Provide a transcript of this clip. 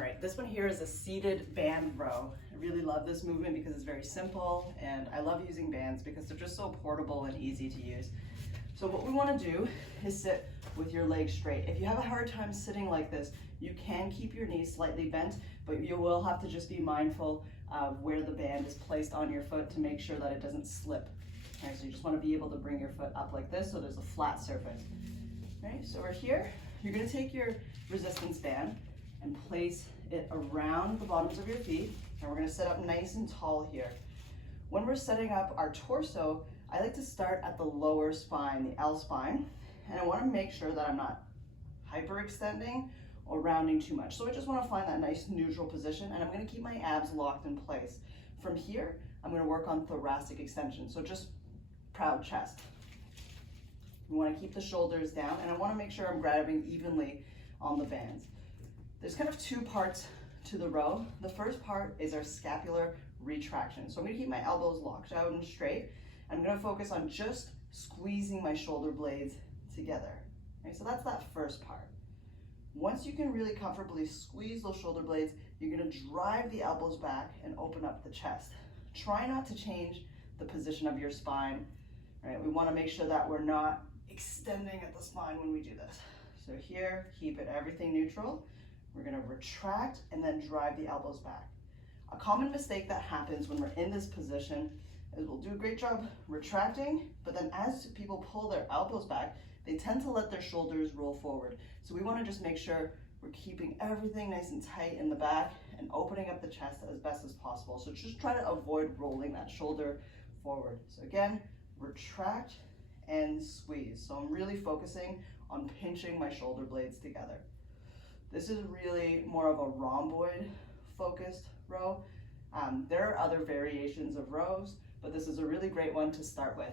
All right, this one here is a seated band row. I really love this movement because it's very simple, and I love using bands because they're just so portable and easy to use. So what we want to do is sit with your legs straight. If you have a hard time sitting like this, you can keep your knees slightly bent, but you will have to just be mindful of where the band is placed on your foot to make sure that it doesn't slip. Okay, so you just want to be able to bring your foot up like this so there's a flat surface. Okay, so we're here. You're going to take your resistance band and place it around the bottoms of your feet, and we're going to sit up nice and tall here. When we're setting up our torso, I like to start at the lower spine, the L spine, and I want to make sure that I'm not hyperextending or rounding too much. So I just want to find that nice neutral position, and I'm going to keep my abs locked in place. From here, I'm going to work on thoracic extension, so just proud chest. You want to keep the shoulders down, and I want to make sure I'm grabbing evenly on the bands. There's kind of two parts to the row. The first part is our scapular retraction. So I'm going to keep my elbows locked out and straight. I'm going to focus on just squeezing my shoulder blades together. Okay, so that's that first part. Once you can really comfortably squeeze those shoulder blades, you're going to drive the elbows back and open up the chest. Try not to change the position of your spine. Right? We want to make sure that we're not extending at the spine when we do this. So here, keep it everything neutral. We're going to retract and then drive the elbows back. A common mistake that happens when we're in this position is we'll do a great job retracting, but then as people pull their elbows back, they tend to let their shoulders roll forward. So we want to just make sure we're keeping everything nice and tight in the back and opening up the chest as best as possible. So just try to avoid rolling that shoulder forward. So again, retract and squeeze. So I'm really focusing on pinching my shoulder blades together. This is really more of a rhomboid focused row. There are other variations of rows, but this is a really great one to start with.